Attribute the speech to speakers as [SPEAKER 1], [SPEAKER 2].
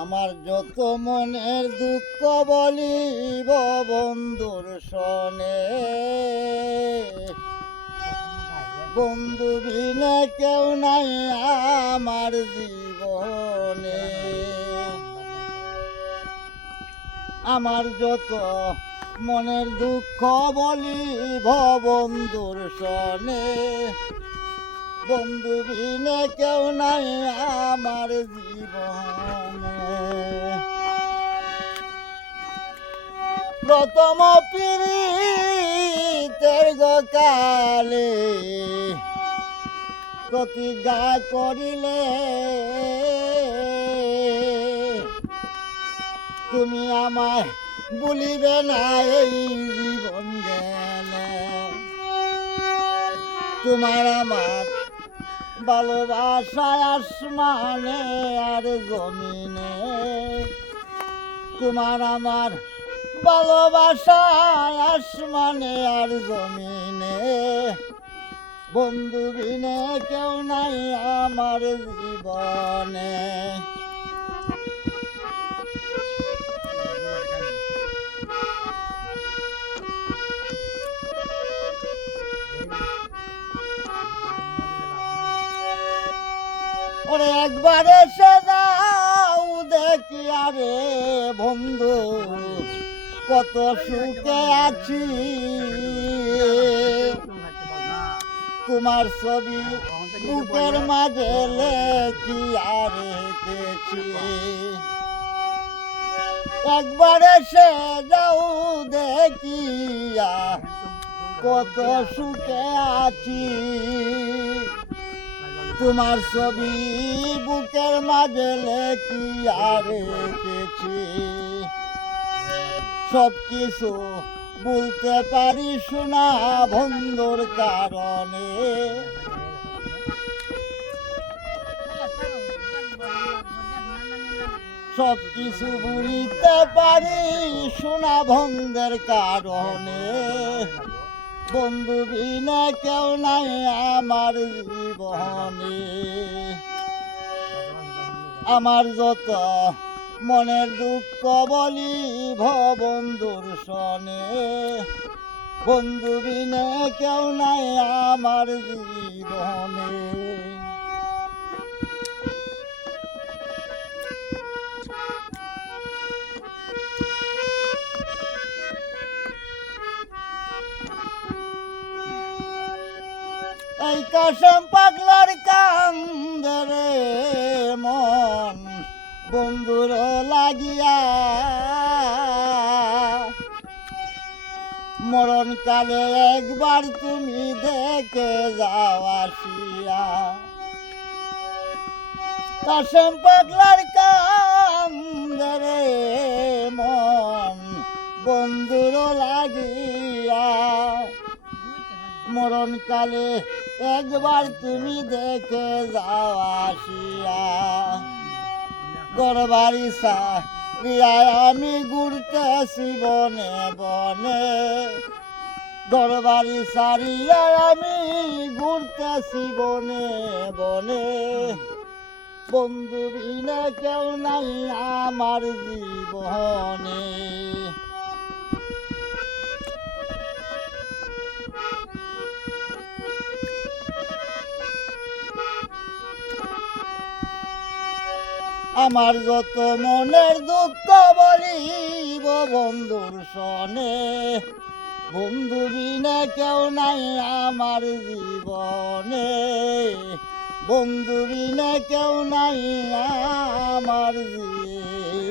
[SPEAKER 1] আমার যত মনের দুঃখ বলি বন্ধুর শনে বন্ধু বিনা কেউ নাই আমার জীবনে। আমার যত মনের দুঃখ বলিব বন্ধুর শনে বন্ধু বিনে কেউ নাই আমার জীবনে। প্রথম পীড়িতের কালে প্রতিজ্ঞা করিলে। তুমি আমায় বলিবে না, এই জীবন গেলে। তোমার আমার ভালোবাসায় আসমানে আর জমিনে। তোমার আমার ভালোবাসায় আসমানে আর জমিনে। বন্ধু বিনে কেউ নাই আমার জীবনে। ওরে একবার এসে যাও দেখি, আরে বন্ধু, কত সুখে আছি। তোমার ছবি বুকের মাঝে লেখি, আর রেখেছি একবার এসে যাও দেখিয়া কত সুখে আছি। তোমার ছবি বুকের মাঝে লেখি আর রেখেছি সব কিছু বলতে পারি শোনা বন্ধুর কারণে। সব কিছু বলিতে পারি শোনা বন্ধের কারণে। বন্ধু বিনা কেউ নাই আমার জীবনে। আমার যত মনের দুঃখ বলি ভবন্ধুর শনে বন্ধু বিনে কেউ নাই আমার জীবনে। কাসম পাগলার কান্দরে মন বন্ধুর লাগিয়া। মরণ কালে একবার তুমি দেখে যাও আসিয়া। কাসম পাগলার কান্দরে মরণ কালে একবার তুমি দেখে যাও আসিয়া। গরবাড়ি সারিয়ায় আমি ঘুরতেছি বনে বনে। গরবাড়ি সারিয়ায় আমি ঘুরতেছি বনে বনে। বন্ধু বিনে কেউ নাই আমার জীবনে। আমার যত মনের দুঃখ বলিব বন্ধুর সনে, বন্ধু বিনা কেউ নাই আমার জীবনে। বন্ধু বিনা কেউ নাই আমার জীবন।